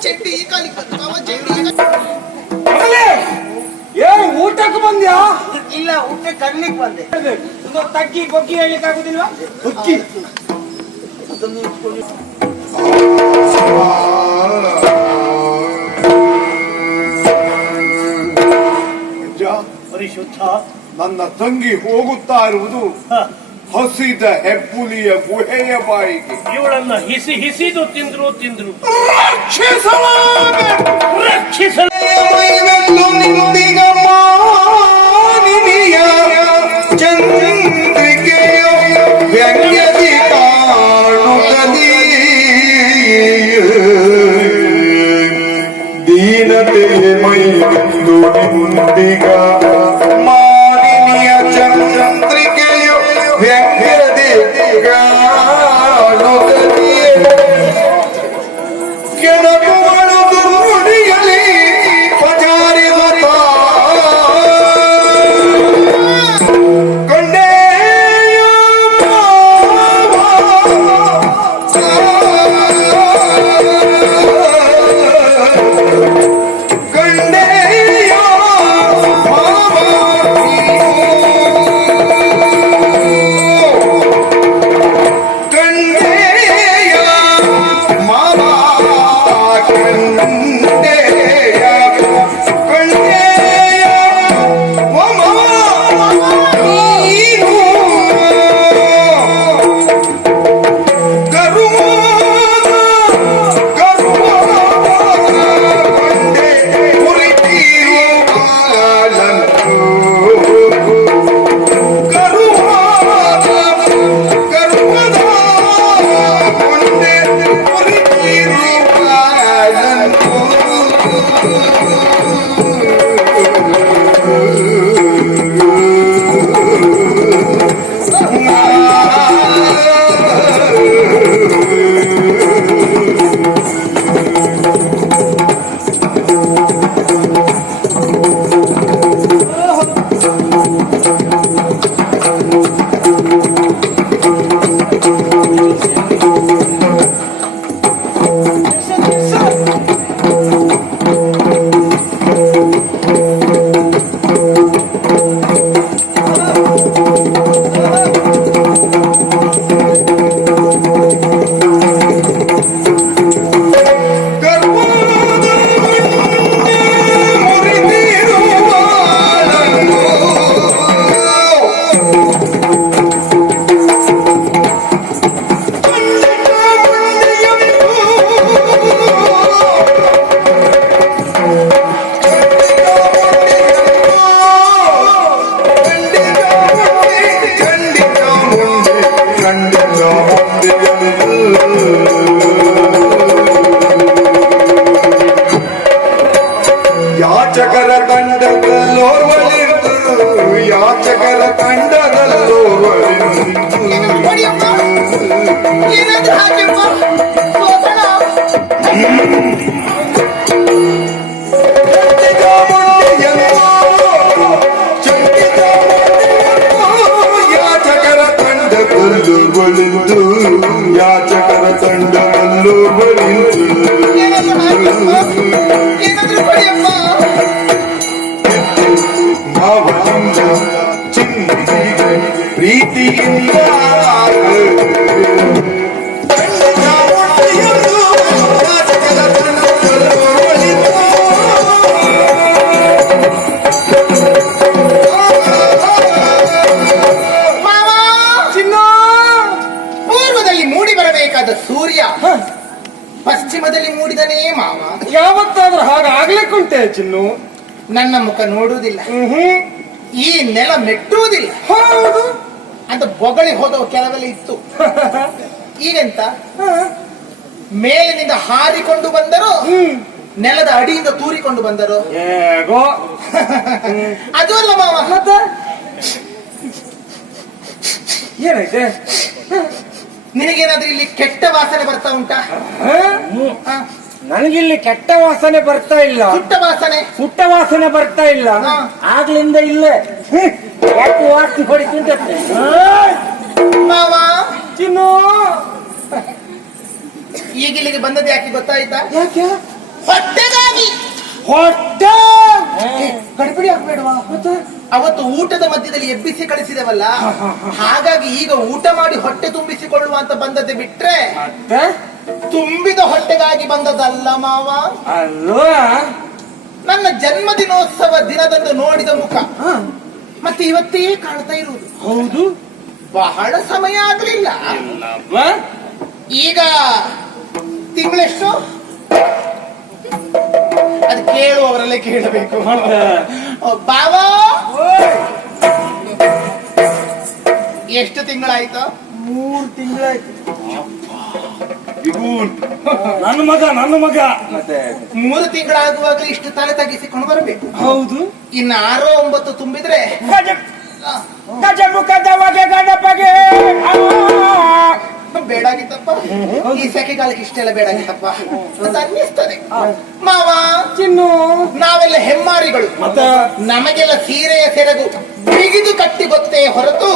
ಚಡ್ಡಿ ಈ ಕಾಲಿಗೆ ಬಂತು. ಮಾವ ಚಡ್ಡಿ ಈ ಕಾಲಿಗೆ- ಮಗನೇ, ಏನು ಊಟಕ್ಕೆ ಬಂದ್ಯಾ? ಇಲ್ಲ ಊಟ ಕರ್ಲಿಕ್ಕೆ ಬಂದೆ. ಇದು ತಗ್ಗಿ ಬಗ್ಗಿ ಹೇಳಲಿಕ್ಕೆ ಆಗುದಿಲ್ವಾ? ಬಗ್ಗಿ. ಅದನ್ನು ಇಟ್ಕೊಂಡು. ಪರಿಶುದ್ಧ ನನ್ನ ತಂಗಿ ಹೋಗುತ್ತಾ ಇರುವುದು ಹಸಿದ ಹೆಬ್ಬುಲಿಯ ಗುಹೆಯ ಬಾಯಿಗೆ ಇವಳನ್ನ ಹಿಸಿ ಹಿಸಿದು ತಿಂದ್ರು ತಿಂದ್ರು ರಕ್ಷಿಸಲಾಗದು. ರಕ್ಷಿಸಲು ವ್ಯಂಗ್ಯದಿ ಕಾಣುತ್ತದೀ ದೀನತೆಗೆ ಮೈ ಮುಂದಿಗ ಬಳಿದು ಯಾಚಕರ ತಂಡದಲ್ಲೂ ಬಳಿದು ಏನಾದ್ರೂ ಹಾಕ್ಯಪ್ಪ. ಏನಾದ್ರೂ ಹೊಡಿಯಪ್ಪ. ಭಾವದಿಂದ ಚಿಂತಿಸಿದ ಪ್ರೀತಿಯಿಂದ ಚಿನ್ನು ನನ್ನ ಮುಖ ನೋಡುವುದಿಲ್ಲ. ಈ ನೆಲ ಮೆಟ್ಟುವುದಿಲ್ಲ. ಹೌದು. ಅಂತ ಬೊಗಳಿ ಹೋದವು ಕೆಲವೆಲ್ಲ ಇತ್ತು. ಈಗೆಂತ? ಮೇಲಿನಿಂದ ಹಾರಿಕೊಂಡು ಬಂದರು ನೆಲದ ಅಡಿಯಿಂದ ತೂರಿಕೊಂಡು ಬಂದರು. ಅದು ಅಲ್ಲ ಮಾವ. ಮತ್ತೆ? ಏನೈತೆ? ನಿನಗೇನಾದ್ರೂ ಇಲ್ಲಿ ಕೆಟ್ಟ ವಾಸನೆ ಬರ್ತಾ ಉಂಟಾ? ನನಗಿಲ್ಲಿ ಕೆಟ್ಟ ವಾಸನೆ ಬರ್ತಾ ಇಲ್ಲ. ಸುಟ್ಟ ವಾಸನೆ? ಸುಟ್ಟ ವಾಸನೆ ಬರ್ತಾ ಇಲ್ಲ. ಆಗ್ಲಿಂದ ಇಲ್ಲೇ. ವಾಸನೆ ಯಾಕೆ ಮಾವ. ಚಿನ್ನು! ಈಗ ಇಲ್ಲಿಗೆ ಬಂದದ್ದು ಯಾಕೆ ಗೊತ್ತಾಯ್ತಾ? ಯಾಕೆ? ಹೊಟ್ಟೆಗಾಗಿ. ಹೊಟ್ಟೆ! ಗಡ್ಬಿಡಿ ಆಗ್ಬೇಡವಾ ಅವತ್ತು ಊಟದ ಮಧ್ಯದಲ್ಲಿ ಎಬ್ಬಿಸಿ ಕಳಿಸಿದೆವಲ್ಲ? ಹಾಗಾಗಿ ಈಗ ಊಟ ಮಾಡಿ ಹೊಟ್ಟೆ ತುಂಬಿಸಿಕೊಳ್ಳುವ ಅಂತ ಬಂದದ್ದೇ ಬಿಟ್ರೆ? ತುಂಬಿದ ಹೊಟ್ಟೆಗಾಗಿ ಬಂದದಲ್ಲ ಮಾವ? ಅಲ್ವಾ ನನ್ನ ಜನ್ಮದಿನೋತ್ಸವ ದಿನದಂದು ನೋಡಿದ ಮುಖ. ಮತ್ತೆ ಇವತ್ತೇ ಕಾಣ್ತಾ ಇರುವುದು. ಹೌದು. ಬಹಳ ಸಮಯ ಆಗಲಿಲ್ಲ. ಈಗ ತಿಂಗಳೆಷ್ಟು? ಅದು ಕೇಳುವವರಲ್ಲೇ ಕೇಳಬೇಕು. ಬಾವಾ? ಎಷ್ಟು ತಿಂಗಳಾಯ್ತು? ಮೂರು ತಿಂಗಳಾಯ್ತು. ನನ್ನ ಮಗ ನನ್ನ ಮಗ. ಮತ್ತೆ ಮೂರು ತಿಂಗಳಾಗುವಾಗಲೇ ಇಷ್ಟು ತಲೆ ತಗ್ಗಿಸಿಕೊಂಡು ಬರಬೇಕು. ಹೌದು. ಇನ್ನು ಆರೋ ಒಂಬತ್ತು ತುಂಬಿದ್ರೆ ಗಜ ಆ, ಗಜ ಮುಖದ ಹೊಗೆ ಗಣಪಗೆ. ಬೇಡಾಗಿತ್ತಪ್ಪ ಈ ಸೆಕೆಗಾಲಕ್ಕೆ ಇಷ್ಟೆಲ್ಲ ಬೇಡಾಗಿತ್ತಪ್ಪ ಅಂತ ಅನ್ನಿಸ್ತದೆ. ಮಾವ ಚಿನ್ನು. ನಾವೆಲ್ಲ ಹೆಮ್ಮಾರಿಗಳು. ನಮಗೆಲ್ಲ ಸೀರೆಯ ಸೆರಗು ಬಿಗಿದು ಕಟ್ಟಿ ಗೊತ್ತೇ ಹೊರತು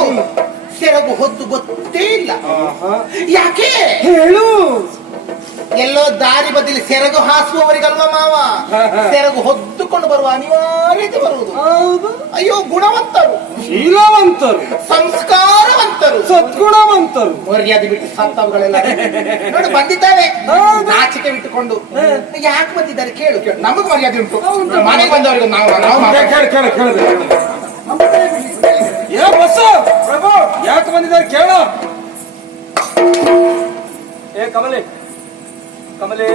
ಸೆರಗು ಹೊತ್ತು ಗೊತ್ತೇ ಇಲ್ಲ. ಯಾಕೆ? ಹೇಳು. ಎಲ್ಲೋ ದಾರಿ ಬದಲಿ ಸೆರಗು ಹಾಸುವವರಿಗಲ್ವ ಮಾವ? ಸೆರಗು ಹೊದ್ದುಕೊಂಡು ಬರುವ ಅನಿವಾರ್ಯತೆ ಬರುವುದು. ಅಯ್ಯೋ ಗುಣವಂತರು. ಶೀಲವಂತರು. ಸಂಸ್ಕಾರವಂತರು. ಸದ್ಗುಣವಂತರು. ಮರ್ಯಾದೆ ಬಿಟ್ಟು ಸತ್ತವುಗಳೆಲ್ಲ ನೋಡಿ ಬಂದಿದ್ದಾನೆ. ನಾಚಿಕೆ ಬಿಟ್ಟುಕೊಂಡು. ಯಾಕೆ ಬಂದಿದ್ದಾರೆ ಕೇಳು ಕೇಳು. ನಮಗ್ ಮರ್ಯಾದೆ ಉಂಟು. ಮನೆಗೆ ಬಂದವರಿಗೆ ನಾವು ನಾವು ಪ್ರಭು ಯಾಕೆ ಬಂದಿದ್ದಾರೆ ಕೇಳ. ಏ, ಕಮಲಿ ಕಮಲಿ.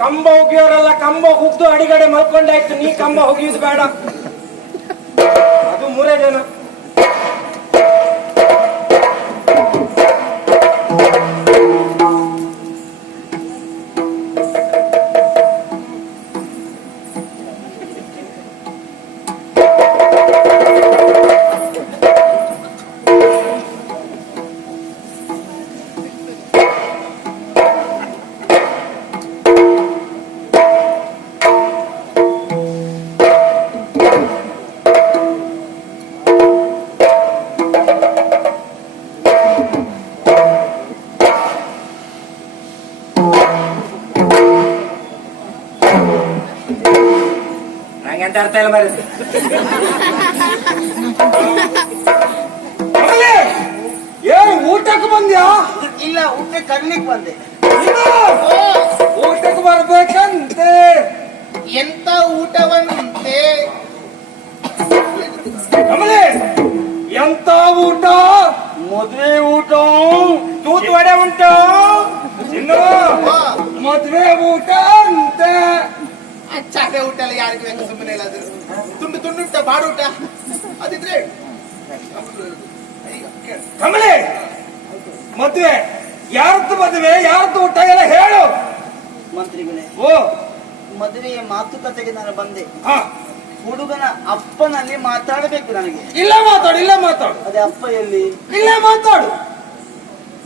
ಕಂಬ ಹೋಗಿಯವರೆಲ್ಲ ಕಂಬ ಹುಗ್ದು ಅಡಿಗಡೆ ಮಲ್ಕೊಂಡಾಯ್ತು, ನೀ ಕಂಬ ಹೋಗಿದ್ ಬೇಡ. ಅದು ಮೂರೇ ಜನ. ಸುಮ್ಮನೆ ಇಲ್ಲಾದ್ರು ತುಂಡು ಬಾಡೋಟ ಊಟ ಬಾಡು ಊಟ. ಅದಿದ್ರೆ. ಕಮಲೆ ಮದ್ವೆ ಯಾರದ್ದು ಮದುವೆ ಯಾರದ್ದು ಊಟ ಎಲ್ಲ ಹೇಳು. ಮಂತ್ರಿಗಳೇ ಓ. ಮದುವೆಯ ಮಾತುಕತೆಗೆ ನಾನು ಬಂದೆ. ಹಾ. ಹುಡುಗನ ಅಪ್ಪನಲ್ಲಿ ಮಾತಾಡಬೇಕು ನನಗೆ. ಇಲ್ಲ ಮಾತಾಡು ಇಲ್ಲ ಮಾತಾಡು. ಅದೇ ಅಪ್ಪ ಎಲ್ಲಿ? ಇಲ್ಲ ಮಾತಾಡು.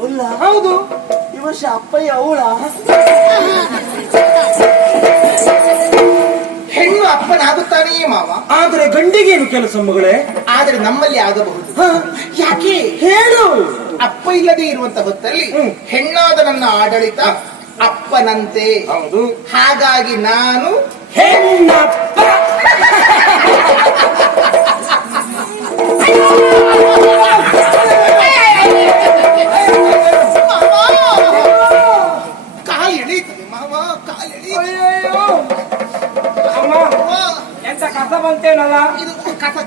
ಇಲ್ಲ ಹೌದು. ಈ ವರ್ಷ ಅಪ್ಪಯ್ಯ ಅವಳ? ಹೆಣ್ಣು ಅಪ್ಪನಾಗುತ್ತಾನೇ ಮಾವ? ಆದ್ರೆ ಗಂಡಿಗೇನು ಕೆಲಸ ಮಗಳೇ? ಆದ್ರೆ ನಮ್ಮಲ್ಲಿ ಆಗಬಹುದು. ಹ, ಯಾಕೆ? ಹೇಳು. ಅಪ್ಪ ಇಲ್ಲದೆ ಇರುವಂತ ಹೊತ್ತಲ್ಲಿ ಹ್ಮ್. ಹೆಣ್ಣಾದ ನನ್ನ ಆಡಳಿತ ಅಪ್ಪನಂತೆ. ಹೌದು. ಹಾಗಾಗಿ ನಾನು ಹೆಣ್ಣಪ್ಪ.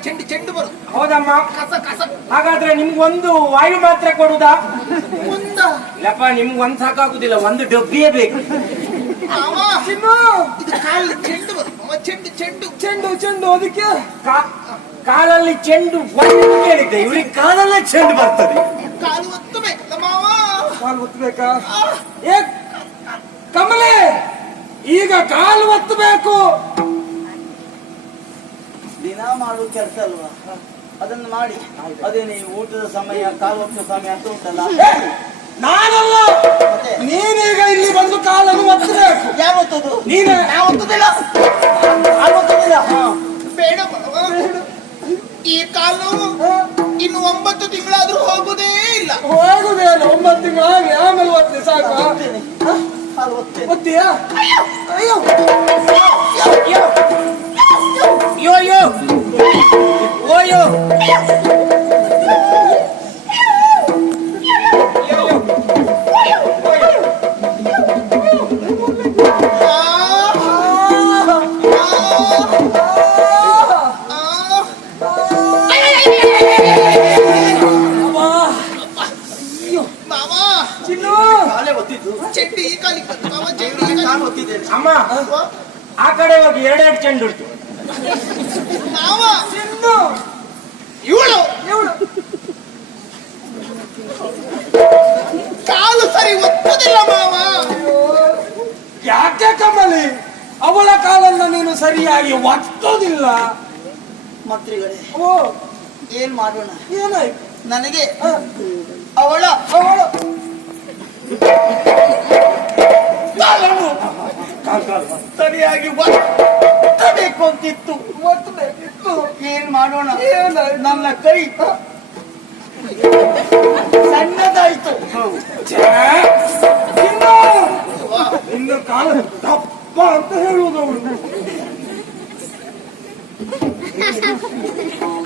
ಚೆಂಡು ಚೆಂಡು ಬರುದು ಹೌದಮ್ಮ. ಕಸ ಕಸ. ಹಾಗಾದ್ರೆ ನಿಮ್ಗೊಂದು ವಾಯು ಮಾತ್ರ ಕೊಡುದಾ? ಮುಂದ ಇಲ್ಲಪ್ಪ ನಿಮ್ಗೆ ಒಂದ್ ಸಾಕಾಗುದಿಲ್ಲ ಒಂದು ಡಬ್ಬಿಯೇ ಬೇಕು. ಮಾವ ಚಿನ್ನು. ಇದು ಕಾಲು ಚೆಂಡು ಬರುದು ಚೆಂಡು ಚೆಂಡು. ಚೆಂಡು ಚೆಂಡು ಅದಕ್ಕೆ ಕಾ- ಕಾಲಲ್ಲಿ ಚೆಂಡು ಒಂದು ಕೇಳಿದ್ದೆ ಇವ್ರಿಗೆ ಕಾಲಲ್ಲೇ ಚೆಂಡು ಬರ್ತದೆ. ಕಾಲು ಒತ್ತಬೇಕು. ಮಾವ. ಕಾಲು ಒತ್ತಬೇಕಾ? ಏ ಕಮಲೆ ಈಗ ಕಾಲು ಒತ್ತಬೇಕು. ಮಾಡುವ ಕೆಲಸ ಅಲ್ವಾ? ಅದನ್ನು ಮಾಡಿ. ಅದೇ ನೀವು ಊಟದ ಸಮಯ ಕಾಲು ಹೊತ್ತ ಸಮಯ ಅಂತ ಉಂಟಲ್ಲ? ನಾನಲ್ಲ! ನೀನೀಗ ಇಲ್ಲಿ ಬಂದು ಕಾಲನ್ನು ಒತ್ತಬೇಕು. ಯಾವತ್ತದು ನೀನು. ಯಾವತ್ತದಿಲ್ಲ ಯಾವತ್ತದಿಲ್ಲ ಬೇಡ ಈ ಕಾಲು ಇನ್ನು ಒಂಬತ್ತು ತಿಂಗಳಾದ್ರೂ ಹೋಗುದೇ ಇಲ್ಲ. ಹೋಗುದೇನು ಒಂಬತ್ತು ತಿಂಗಳಾಗಿ ಆಮೇಲೆ ಒತ್ತೆ ಸಾಕು. ಅಯ್ಯೋ ಒತ್ತೀಯಾ? ಅಯ್ಯೋ! ಯೋ ಯೋ ಯೋ ಓ ಯೋ ಮಾವ ಚಿನ್ನು ಕಾಲೇ ಒತ್ತಿದ್ದು ಚೆಂಡು ಈ ಕಾಲಿಗೆ ಬಂತು ಮಾವ ಚೆಂಡು ಈ ಕಾಲು ಕಾಲಿಗೆ ಒತ್ತಿದ್ದೇನೆ ಅಮ್ಮ ಆ ಕಡೆ ಹೋಗಿ ಎರಡೆರಡು ಚೆಂಡು ಉಂಟು ಇವಳು? ಇವಳು. ಕಾಲು ಸರಿ ಒತ್ತದಿಲ್ಲ ಮಾವ. ಯಾಕೆ ಕಮಲಿ? ಅವಳ ಕಾಲನ್ನ ನೀನು ಸರಿಯಾಗಿ ಒತ್ತೋದಿಲ್ಲ. ಮಂತ್ರಿಗಳೇ ಓ. ಏನ್ ಮಾಡೋಣ? ಏನಾಯ್ತು? ನನಗೆ ಅವಳ ಅವಳ. ಸರಿಯಾಗಿ ಬ ಒತ್ತಬೇಕಿತ್ತು ಏನ್ ಮಾಡೋಣ? ನನ್ನ ಕೈ. ಸಣ್ಣದಾಯ್ತು. ಇನ್ನು! ಕಾಲ ದಪ್ಪ ಅಂತ ಹೇಳುವುದು ಅವಳು.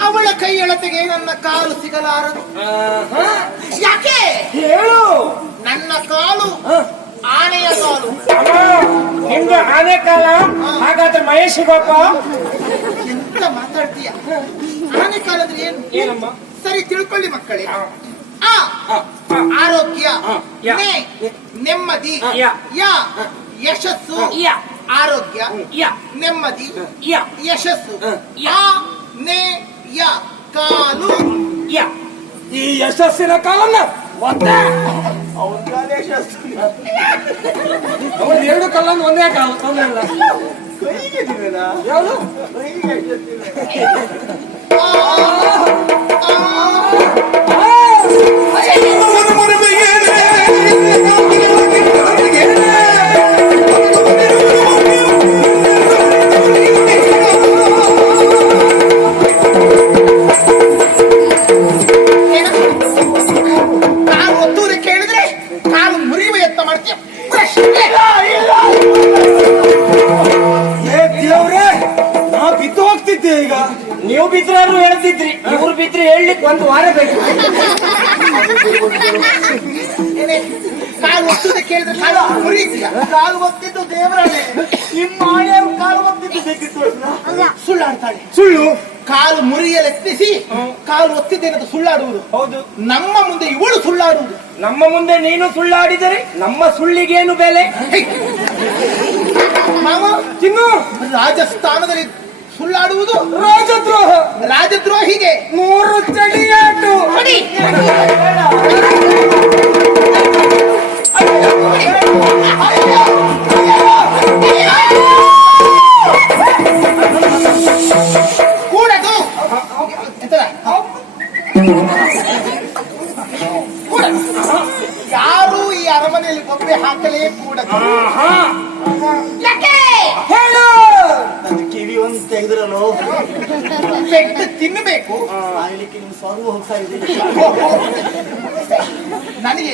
ಅವಳ ಕೈ ಎಳತೆಗೆ ನನ್ನ ಕಾಲು ಸಿಗಲಾರದು. ಯಾಕೆ? ಹೇಳು. ನನ್ನ ಕಾಲು. ಆನೆಯ ಕಾಲು ಅಮ್ಮ ನಿಮ್ದು ಆನೆ ಕಾಲ? ಹಾಗಾದ್ರೆ ಮಹೇಶಿಗಪ್ಪ ಎಂತ ಮಾತಾಡ್ತೀಯ? ಆನೆ ಕಾಲದ್ರೆ ಏನು? ಏನಮ್ಮ? ಸರಿ ತಿಳ್ಕೊಳ್ಳಿ ಮಕ್ಕಳೇ. ಹ. ಆ. ಹ, ಹ. ಆರೋಗ್ಯ. ನೆಮ್ಮದಿ. ಯ. ಯ. ಯಶಸ್ಸು. ಯ. ಆರೋಗ್ಯ. ಯ. ನೆಮ್ಮದಿ. ಯ. ಯಶಸ್ಸು. ಯಾ. ನೆ. ಯ. ಕಾಲು. ಯ. ಈ ಯಶಸ್ಸಿನ ಕಾಲನ್ನ ಒತ್ತೆ ಅವನ ಎರಡು ಕಾಲನ್ನು ಒಂದೇ ಕಾಲ ತೊಂದ್ರೆ ಇಲ್ಲ. ಯಾವುದು? ಈಗ? ನೀವು ಬಿದ್ರಾರು ಹೇಳ್ತಿದ್ರಿ. ಇವ್ರು ಬಿದ್ರಿ ಹೇಳಲಿಕ್ಕೆ ಒಂದು ವಾರ ಬೇಕು? ಕಾಲು ಕೇಳಿದ್ರೆ ಕಾಲು ಮುರಿಯುತ್ತೀಯ ಕಾಲು ಒತ್ತಿದ್ದು ದೇವರೇ. ನಿಮ್ಮ ಕಾಲು ಒತ್ತಿದ್ದು ಬೇಕಿತ್ತು ಸುಳ್ಳಾಡ್ತಾಳೆ. ಸುಳ್ಳು? ಕಾಲು ಮುರಿಯಲು ಎತ್ತಿಸಿ ಕಾಲು ಒತ್ತಿದ್ದೇನೆ ಸುಳ್ಳಾಡುವುದು. ಹೌದು. ನಮ್ಮ ಮುಂದೆ ಇವಳು ಸುಳ್ಳಾಡುವುದು. ನಮ್ಮ ಮುಂದೆ ನೀನು ಸುಳ್ಳಾಡಿದರೆ ನಮ್ಮ ಸುಳ್ಳಿಗೇನು ಬೆಲೆ? ಮಾವ ಚಿನ್ನು! ರಾಜಸ್ಥಾನದಲ್ಲಿ ಸುಳ್ಳಾಡುವುದು ರಾಜದ್ರೋಹ ರಾಜದ್ರೋಹಿಗೆ ಮೂರು ಚಡಿಯಾಟು ಹೊಡಿ. ಕೂಡದು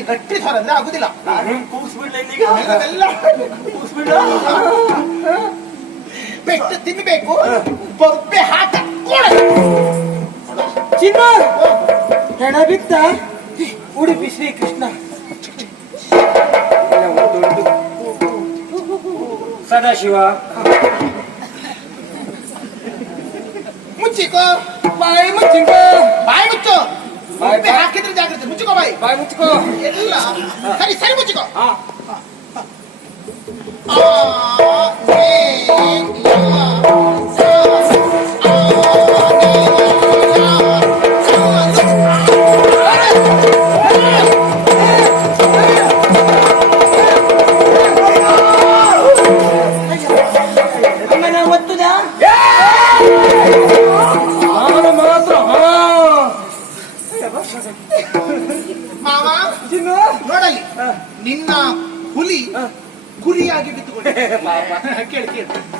ಗಟ್ಟಿ ಸ್ವರ ಅಂದ್ರೆ ಆಗುದಿಲ್ಲ ಬೆಟ್ಟ ತಿನ್ಬೇಕು ಬೊಬ್ಬೆ ಹಾಕ ಚಿನ್ನ! ಹೆಣ ಬಿತ್ತ ಉಡುಪಿ ಶ್ರೀಕೃಷ್ಣ. ಸದಾಶಿವ. ಮುಚ್ಚಿಕೋ. ಬಾಯಿ ಮುಚ್ಚಿಕೋ. ಬಾಯಿ ಮುಚ್ಚು. ಬಾಯಿ, ಬೊಬ್ಬೆ ಬಾಯಿ. ಹಾಕಿದ್ರೆ ಜಾಗ್ರತೆ ಮುಚ್ಚಿಕೋ ಬಾಯಿ ಬಾಯಿ ಮುಚ್ಕೋ ಎಲ್ಲ ಸರಿ ಸರಿ ಮುಚ್ಚಿಕೋ ಹಾ ಆ, ಏ, ಯ,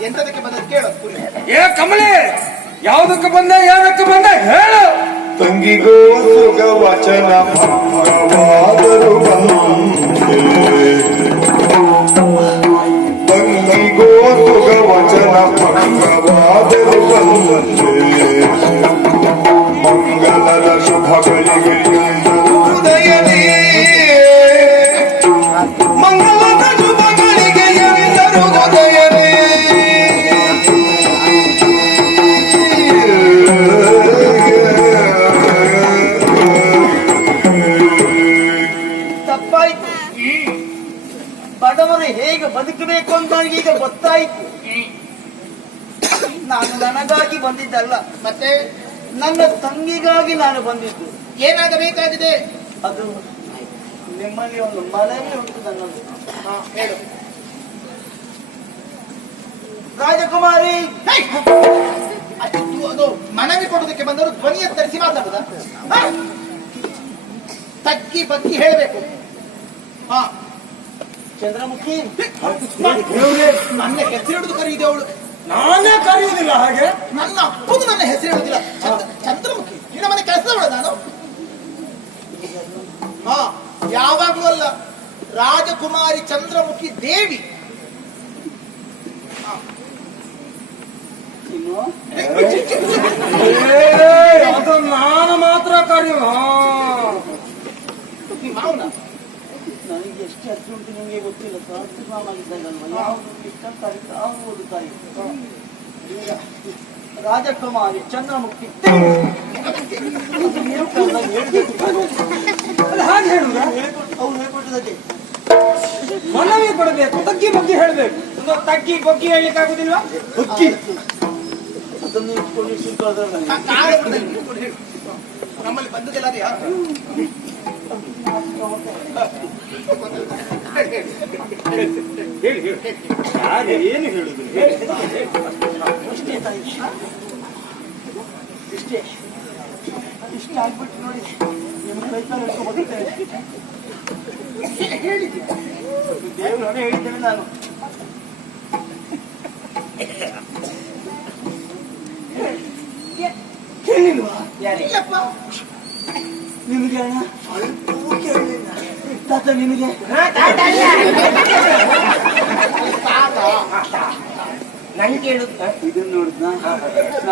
ಎಂತದಕ್ಕೆ ಕೇಳು. ಏ ಕಮಲೆ ಯಾವುದಕ್ಕೆ ಬಂದ ಏನಕ್ಕೆ ಬಂದ ಹೇಳು. ತಂಗಿಗೋ ಸುಗ ವಚನ ಭಂಗವಾದರು ತಂಗಿಗೂ ಸುಗ ವಚನ ಪಕ್ಕವಾದರು ಬಂದಂತೆ. ಬದುಕಬೇಕು ಅಂತ ಈಗ ಗೊತ್ತಾಯ್ತು ನಾನು ನನಗಾಗಿ ಬಂದಿದ್ದಲ್ಲ ಮತ್ತೆ ನನ್ನ ತಂಗಿಗಾಗಿ ನಾನು ಬಂದಿದ್ದು. ಏನಾಗಬೇಕಾಗಿದೆ? ಅದು ನಿಮ್ಮಲ್ಲಿ ಒಂದು ಮನವಿ ಉಂಟು ನನ್ನದು. ಹೇಳು. ರಾಜಕುಮಾರಿ! ಅದು ಮನವಿ ಕೊಡೋದಕ್ಕೆ ಬಂದವರು ಧ್ವನಿ ಎತ್ತರಿಸಿ ಮಾತಾಡುದ? ತಕ್ಕಿ ಬಗ್ಗಿ ಹೇಳಬೇಕು. ಹಾ. ಚಂದ್ರಮುಖಿ? ನನ್ನ ಹೆಸರು ಹಿಡಿದು ಅವಳು. ನಾನೇ ಕರೆಯುವುದಿಲ್ಲ ಹಾಗೆ? ನನ್ನ ಅಪ್ಪನು ನನ್ನ ಹೆಸರು ಹೇಳುದಿಲ್ಲ ಚಂದ್ರಮುಖಿ ನಿನ್ನ ಮನೆ ಕೆಲಸದವಳ ನಾನು? ಹಾ ಯಾವಾಗ್ಲೂ ಅಲ್ಲ. ರಾಜಕುಮಾರಿ ಚಂದ್ರಮುಖಿ ದೇವಿ. ಅದು ನಾನು ಮಾತ್ರ ಕರೆಯುವ. ಎಷ್ಟು ಹೆಸರು ಉಂಟು ನಿಮಗೆ ಗೊತ್ತಿಲ್ಲ ಯಾವುದು ಈಗ ರಾಜಕುಮಾರಿ ಚಂದ್ರಮುಖಿ. ಅದು ನೀವು ಕರೆದಾಗ ಹೇಳ್ಬೇಕು. ಅದು ಹಾಗೆ ಹೇಳುದ ಅವ್ರು ಹೇಳ್ಕೊಟ್ಟದಕ್ಕೆ ಮನವಿ ಕೊಡಬೇಕು ತಗ್ಗಿ ಬಗ್ಗೆ ಹೇಳ್ಬೇಕು. ಒಂದು ತಗ್ಗಿ ಬಗ್ಗಿ ಹೇಳಲಿಕ್ಕೆ ಆಗುದಿಲ್ವಾ ಬಗ್ಗಿ. ಅದನ್ನು ಇಟ್ಕೊಂಡು ನಮ್ಮಲ್ಲಿ ಬಂದದೆಲ್ಲ ನಾಳೆ ಹೇಳಿ ಹೇಳು. ಯಾರು ಏನು ಹೇಳುದು ಇಷ್ಟೇ ಇಷ್ಟೇ ಆಗ್ಬಿಟ್ಟು ನೋಡಿ ನಿಮ್ಮ ಕೈ ಕಾಲು ಹಿಡ್ಕೊಂಡು ಬರ್ತೇನೆ ದೇವರೊಡೆ ಹೇಳಿದ್ದೇನೆ ನಾನು ಕೇಳಿಲ್ವಾ ಇಲ್ಲಪ್ಪ. ನಿಮಗೆ ಅಣ್ಣ ತಾತ ನಿಮಗೆ. ನಂಗೆ ಕೇಳುತ್ತ? ಇದನ್ನ ನೋಡುದ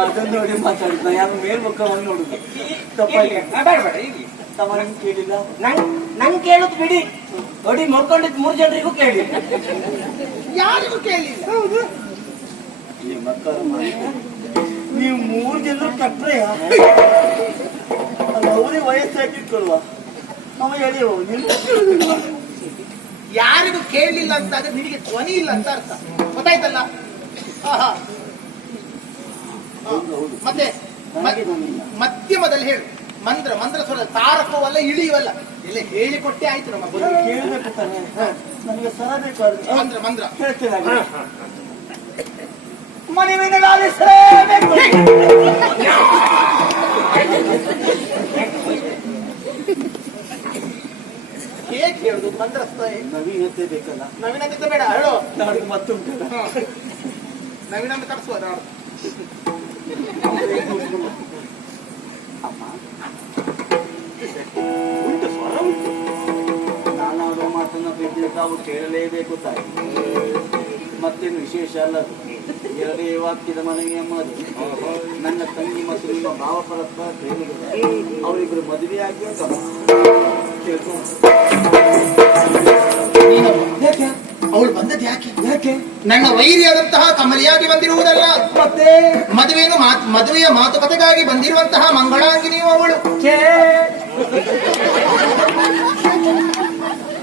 ಅದನ್ನ ನೋಡಿ ಮಾತಾಡುದ ಯಾರು ಮೇಲ್ಮುಖವಾಗಿ ನೋಡುದು? ತಪ್ಪಾಗಿ ಬೇಡ ಬೇಡ ಇಲ್ಲಿ. ತಮ್ಮ ಕೇಳಿಲ್ಲ. ನಂಗ್ ನಂಗ್ ಕೇಳುದು ಬಿಡಿ. ನೋಡಿ ಮಲ್ಕೊಂಡಿದ್ ಮೂರ್ ಜನರಿಗೂ ಕೇಳಿ. ಯಾರಿಗೂ ಕೇಳಲಿಲ್ಲ ಈ ಮಕ್ಕಳು ಮಾಡಿ ನೀವು ಮೂರು ಜನರು ಕಟ್ರೆಯ ಅವರೇ ವಯಸ್ಸಾಗಿಟ್ಕೊಳ್ವ. ಎಳೆಯೋ ನಿನ್ನ ಯಾರಿಗೂ ಕೇಳಲಿಲ್ಲ ಅಂತ ಆದ್ರೆ ನಿನಗೆ ಧ್ವನಿ ಇಲ್ಲ ಅಂತ ಅರ್ಥ. ಗೊತ್ತಾಯ್ತಲ್ಲ. ಮತ್ತೆ ಮಧ್ಯಮದಲ್ಲಿ ಹೇಳು. ಮಂದ್ರ ಮಂದ್ರ ಸ್ವರ ತಾರಕವಲ್ಲ ಇಳಿಯುವಲ್ಲ. ಇಲ್ಲ ಹೇಳಿಕೊಟ್ಟೆ ಆಯ್ತು ನಮ್ಮ. ಕೇಳಬೇಕು ತಾನೆ. ನನಗೆ ಸರ ಬೇಕಾದ್ರೆ ಮಂದ್ರ ಮಂದ್ರ ಹೇಳ್ತೇನೆ ಮನೆ ಮನೆಯನ್ನು ಹೇಗೆ ಹೇಳುದು? ಮಂದ್ರ ಸ್ತೋಯ. ನವೀನತೆ ಬೇಕಲ್ಲ? ನವೀನತೆ ಬೇಡ ಹೇಳು. ನಾಡಿಗೆ ಮತ್ತುಂಟಲ್ಲ? ಹಾ. ನವೀನಂತ ಕರೆಸುವ ನಾಡು ಅಮ್ಮ ಉಂಟು ಸ್ವರ ಉಂಟು. ಮಾತನ್ನ ಬಿದ್ದರೆ ತಾವು ಕೇಳಲೇಬೇಕು ತಾಯಿ. ಮತ್ತೇನು ವಿಶೇಷ ಅಲ್ಲ. ಎರಡೇ ವಾಕ್ಯದ ಮನವಿ ಅಮ್ಮದು ನನ್ನ ತಂಗಿ ಮತ್ತು ನಿಮ್ಮ ಭಾವಪರತ್ವ ಪ್ರೇಮಿಗಳು. ಅವರಿಬ್ಬರು ಮದುವೆ ಆಗಿ. ಯಾಕೆ? ಅವಳು ಬಂದದ್ದು ಯಾಕೆ? ಯಾಕೆ? ನನ್ನ ವೈರಿಯಾದಂತಹ ಕಮಲಿಯಾಗಿ ಬಂದಿರುವುದಲ್ಲ. ಮತ್ತೆ? ಮದುವೆಯನ್ನು ಮಾತ್- ಮದುವೆಯ ಮಾತುಕತೆಗಾಗಿ ಬಂದಿರುವಂತಹ ಮಂಗಳಾಂಗಿ ನೀವು ಅವಳು.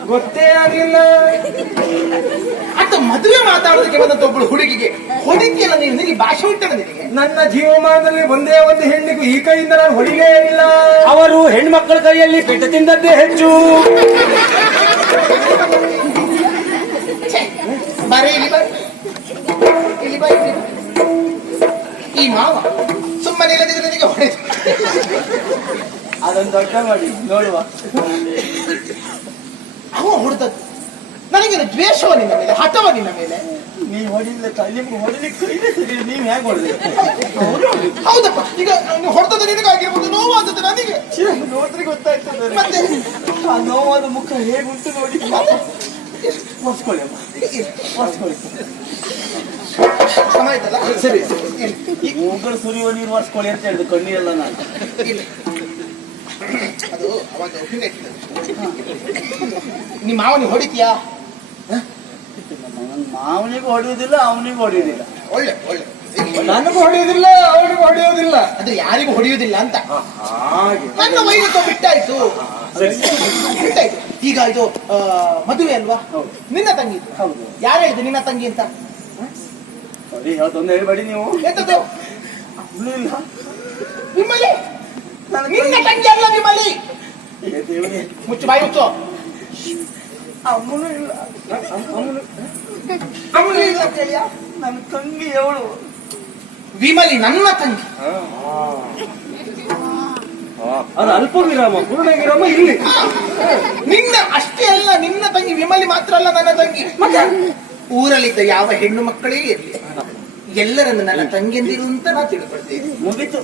ಗೊತ್ತೇ ಆಗಿಲ್ಲ. ಅಂತ ಮದುವೆ ಮಾತಾಡೋದಕ್ಕೆ ಬಂದಂತ ಒಬ್ಬಳು ಹುಡುಗಿಗೆ. ಹೊಡಿತಿಯಲ್ಲ ನಿನಗೆ ಭಾಷೆ ಉಂಟಲ್ಲ ನಿನಗೆ. ನನ್ನ ಜೀವಮಾನದಲ್ಲಿ ಒಂದೇ ಒಂದು ಹೆಣ್ಣಿಗೂ ಈ ಕೈಯಿಂದ ನಾನು ಹೊಡಿಲೇ ಇಲ್ಲ. ಅವರು ಹೆಣ್ಮಕ್ಳ ಕೈಯಲ್ಲಿ ಪೆಟ್ಟು ತಿಂದದ್ದೇ ಹೆಚ್ಚು. ಬರೀ ಇಲ್ಲಿ ಬರ್ ಇಲ್ಲಿ ಬರ್ ಇಲ್ಲಿ ಈ ಮಾವ ಸುಮ್ಮನೆ ಇಲ್ಲದಿದ್ರೆ ನಿನಗೆ ಹೊಡೆದು. ಅದನ್ನು ದೊಡ್ಡ ಮಾಡಿ ನೋಡುವ. ಅವ ಹೊಡೆದದ್ದು. ನನಗೇನು ದ್ವೇಷವ ನಿನ್ನ ಮೇಲೆ? ಹಠವ ನಿನ್ನ ಮೇಲೆ? ನೀವು ಹೊಡಿಲಿಲ್ಲ ತಾಯಿ ನಿಮ್ಗೆ ಹೊಡಿಲಿಕ್ಕೆ ಕೈಲೇ ಸರಿ ನೀವು ಹೇಗೆ ಹೊಡೆದ್ರಿ ಹೌದಪ್ಪ. ಈಗ ಹೊಡೆದ ನಿನಗಾಗಿರ್ಬೋದು ನೋವಾದದ್ದು ನನಗೆ. ನೋಡಿದ್ರೆ ಗೊತ್ತಾಯ್ತು ನನಗೆ. ಮತ್ತೆ? ಆ ನೋವಾದ ಮುಖ ಹೇಗುಂಟು ನೋಡಿ. ಒರ್ಸ್ಕೊಳ್ಳಿ ಅಮ್ಮ. ಒರ್ಸ್ಕೊಳ್ಳಿ ಆಯ್ತಲ್ಲ? ಸರಿ ಈ ಸುರಿಯುವ ನೀರು ಒರೆಸ್ಕೊಳ್ಳಿ ಅಂತ ಹೇಳಿದ್ರು ಕಣ್ಣೀರೆಲ್ಲ ನಾನು. ಅದು ಅವಾಗ. ನಿಮ್ಮ ಮಾವನಿಗೆ ಹೊಡಿತೀಯಾ? ಮಾವನಿಗೂ ಹೊಡೆಯುವುದಿಲ್ಲ ಅವನಿಗೂ ಹೊಡೆಯುವುದಿಲ್ಲ. ಒಳ್ಳೆ ಒಳ್ಳೆ. ನನಗೂ ಹೊಡೆಯುವುದಿಲ್ಲ ಅವನಿಗೂ ಹೊಡೆಯುವುದಿಲ್ಲ. ಅಂದ್ರೆ ಯಾರಿಗೂ ಹೊಡೆಯುವುದಿಲ್ಲ ಅಂತ. ನನ್ನ ವೈದ್ಯತ್ವ ಬಿಟ್ಟಾಯ್ತು ಬಿಟ್ಟಾಯ್ತು ಈಗ ಇದು ಮದುವೆ ಅಲ್ವಾ? ಹೌದು. ನಿನ್ನ ತಂಗಿ ಹೌದು. ಯಾರು ಇದು ನಿನ್ನ ತಂಗಿ ಅಂತ? ಸರಿ ಹೇಳ್ಬೇಡಿ ನೀವು. ಎಂತದ್ದು? ಇಲ್ಲ. ನಿಮ್ಮಲ್ಲಿ? ನನ್ನ ತಂಗಿ. ಅಲ್ಲ ನಿಮ್ಮಲ್ಲಿ? ಮುಚ್ಚು ಬಾಯಿ ಮುಚ್ಚು. ಅವನು ಇಲ್ಲ ನನ್ನ ತಂಗಿ ಅವಳು ವಿಮಲಿ ನನ್ನ ತಂಗಿ. ಅದು ಅಲ್ಪ ವಿರಾಮ ಪೂರ್ಣ ವಿರಾಮ ಇಲ್ಲಿ. ನಿನ್ನ ಅಷ್ಟೇ ಅಲ್ಲ ನಿನ್ನ ತಂಗಿ ವಿಮಲಿ ಮಾತ್ರ ಅಲ್ಲ ನನ್ನ ತಂಗಿ. ಊರಲ್ಲಿದ್ದ ಯಾವ ಹೆಣ್ಣು ಮಕ್ಕಳೇ ಇರಲಿ. ಎಲ್ಲರನ್ನು ನನ್ನ ತಂಗಿಯಂದಿರು ಅಂತ ನಾ ತಿಳ್ಕೊಳ್ತೇನೆ. ಮುಗಿತು.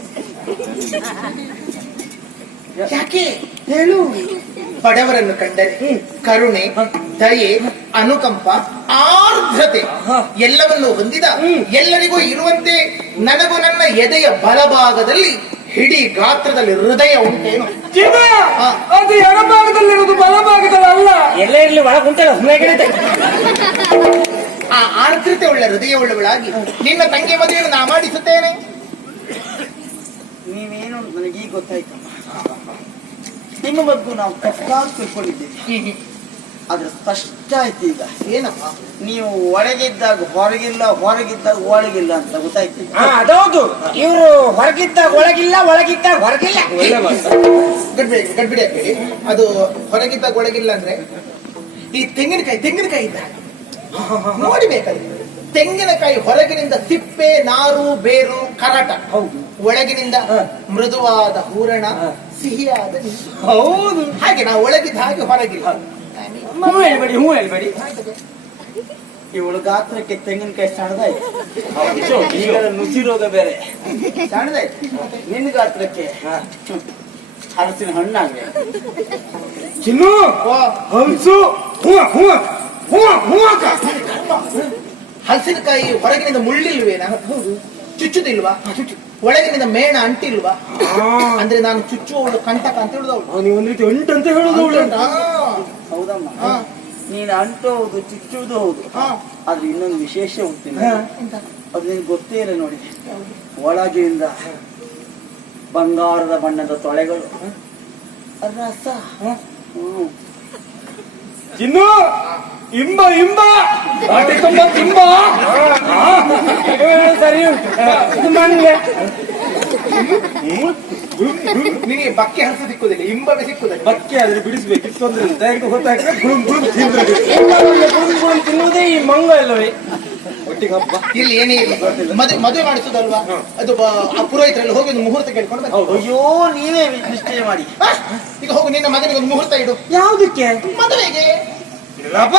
ಯಾಕೆ? ಹೇಳು. ಬಡವರನ್ನು ಕಂಡರೆ ಕರುಣೆ ದಯೆ ಅನುಕಂಪ ಆರ್ದ್ರತೆ ಎಲ್ಲವನ್ನು ಹೊಂದಿದ ಎಲ್ಲರಿಗೂ ಇರುವಂತೆ ನನಗೂ ನನ್ನ ಎದೆಯ ಬಲಭಾಗದಲ್ಲಿ ಹಿಡಿ ಗಾತ್ರದಲ್ಲಿ ಹೃದಯ ಉಂಟೇನು. ಅದು ಎಡಭಾಗದಲ್ಲಿರುವುದು ಬಲಭಾಗದಲ್ಲಿ ಅಲ್ಲ ಎಲ್ಲ ಇರಲಿ ಒಳಗ್ ಆ ಆರ್ದ್ರತೆ ಉಳ್ಳ ಹೃದಯ ಉಳ್ಳವಳಾಗಿ ನಿನ್ನ ತಂಗಿ ಮದುವೆಯನ್ನು ನಾ ಮಾಡಿಸುತ್ತೇನೆ. ನೀವೇನು ನನಗೀಗ ನನಗೆ ಈಗ ಗೊತ್ತಾಯ್ತಮ್ಮ? ನಿಮ್ಮ ಬಗ್ಗೆ ನಾವು ತಪ್ಪಾಗಿ ತಿಳ್ಕೊಂಡಿದ್ದೇವೆ. ಆದ್ರೆ ಸ್ಪಷ್ಟ ಆಯ್ತು ಈಗ. ಏನಪ್ಪ? ನೀವು ಒಳಗಿದ್ದಾಗ ಹೊರಗಿಲ್ಲ ಹೊರಗಿದ್ದಾಗ ಒಳಗಿಲ್ಲ ಅಂತ ಗೊತ್ತಾಯ್ತು. ಅದೌದು. ಇವರು ಹೊರಗಿದ್ದಾಗ ಒಳಗಿಲ್ಲ ಒಳಗಿದ್ದಾಗ ಹೊರಗಿಲ್ಲ. ಗಡ್ಬಿಡಿ ಗಡ್ಬಿಡಿ ಹಾಕ್ಬೇಡಿ ಅದು ಹೊರಗಿದ್ದಾಗ ಒಳಗಿಲ್ಲ ಅಂದ್ರೆ ಈ ತೆಂಗಿನಕಾಯಿ ತೆಂಗಿನಕಾಯಿ ಇದ್ದ ನೋಡಿಬೇಕಾದ್ರೆ ತೆಂಗಿನಕಾಯಿ ಹೊರಗಿನಿಂದ ತಿಪ್ಪೆ ನಾರು ಬೇರು ಕರಾಟ. ಹೌದು. ಒಳಗಿನಿಂದ ಮೃದುವಾದ ಹೂರಣ. ಸಿಹಿಯಾದ. ಹೌದು ಹಾಗೆ ನಾವು ಒಳಗಿದ್ದ ಹಾಗೆ ಹೊರಗಿಲ್ಲ ಹ್ಞೂ ಹೇಳ್ಬೇಡಿ ಹೂ ಹೇಳ್ಬೇಡಿ. ಇವಳು ಗಾತ್ರಕ್ಕೆ ತೆಂಗಿನಕಾಯಿ ಸಣ್ಣದಾಯ್ತು ಈಗ ನುಸಿ ರೋಗ ಬೇರೆ. ಸಣ್ಣದಾಯ್ತು ನಿನ್ನ ಗಾತ್ರಕ್ಕೆ ಹರಸಿನ ಹಣ್ಣಾಗ್ಲಿ. ಚಿನ್ನು ಹಂಸು ಹೂ ಹೂ ಹೂ ಹೂ ಅಕ್ಕ ಹಲಸಿನಕಾಯಿ ಹೊರಗಿನಿಂದ ಮುಳ್ಳಿಲ್ವೇನಾ? ಚುಚ್ಚುದಿಲ್ವಾ? ಒಳಗಿನಿಂದ ಮೇಣ ಅಂಟಿಲ್ವಾ? ಅಂದ್ರೆ ನಾನು ಚುಚ್ಚುವವಳು ಕಂಟಕ ಅಂತ ಹೇಳಿದವಳು. ನೀವು ಒಂದ್ ರೀತಿ ಉಂಟು ಅಂತ ಹೇಳೋದು ಹೌದಮ್ಮ. ನೀನು ಅಂಟು ಹೌದು ಚುಚ್ಚುವುದು ಹೌದು. ಹಾ. ಆದ್ರೆ ಇನ್ನೊಂದು ವಿಶೇಷ ಉಂಟಿನ ಹಾ. ಅದು ನಿನ್ಗೆ ಗೊತ್ತೇ ಇಲ್ಲ ನೋಡಿ. ಒಳಗಿನಿಂದ ಬಂಗಾರದ ಬಣ್ಣದ ತೊಳೆಗಳು. ರಸ. ಹ್ಮ್. ಇಂಬ ಇಂಬ! ಬಾಟಿ ತುಂಬ ತಿಂಬ ಸರಿ. ಮಣ್ಣೆ ನಿನಗೆ ಬಕ್ಕೆ ಹಲಸು ಸಿಕ್ಕುದಿಲ್ಲ ಇಂಬವೇ ಸಿಕ್ಕುದಿಲ್ಲ ಬಕ್ಕೆ ಆದ್ರೆ ಬಿಡಿಸ್ಬೇಕಿತ್ತು ಅಂದ್ರೆ ದಯಕ್ಕೆ ಗೊತ್ತಾಗ್ತದೆ ಗುಳುಂ ಗುಳುಂ ತಿಂದ್ರೆ ಗುಳುಂ ಗುಳುಂ ತಿನ್ನುವುದೇ ಈ ಮಂಗ ಅಲ್ಲವೇ ಒಟ್ಟಿಗೆ ಹಬ್ಬ. ಇಲ್ಲಿ ಏನೇ ಇಲ್ಲ. ಮದುವೆ ಮದುವೆ ಮಾಡಿಸುದಲ್ವಾ? ಅದು ಬ- ಆ ಪುರೋಹಿತರಲ್ಲಿ ಹೋಗಿ ಒಂದು ಮುಹೂರ್ತ ಕೇಳ್ಕೊಂಡು. ಅಯ್ಯೋ ನೀವೇ ನಿಶ್ಚಯ ಮಾಡಿ. ಈಗ ಹೋಗು ನಿನ್ನ ಮಗನಿಗೆ ಒಂದು ಮುಹೂರ್ತ ಇಡು. ಯಾವುದಕ್ಕೆ? ಮದುವೆಗೆ. ಇಲ್ಲಪ್ಪ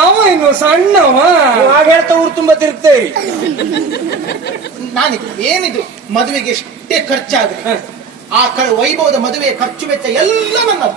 ಅವ ಇನ್ನು ಸಣ್ಣವ. ಹಾಗೆ ಹೇಳ್ತಾ ಊರು ತುಂಬಾ ತಿರುಗ್ತೇವೆ ನಾನಿದು ಏನಿದು ಮದುವೆಗೆ ಎಷ್ಟೇ ಖರ್ಚಾದ್ರೆ ಆ ಕ ವೈಭವದ ಮದುವೆ ಖರ್ಚು ವೆಚ್ಚ ಎಲ್ಲ ನನ್ನದು.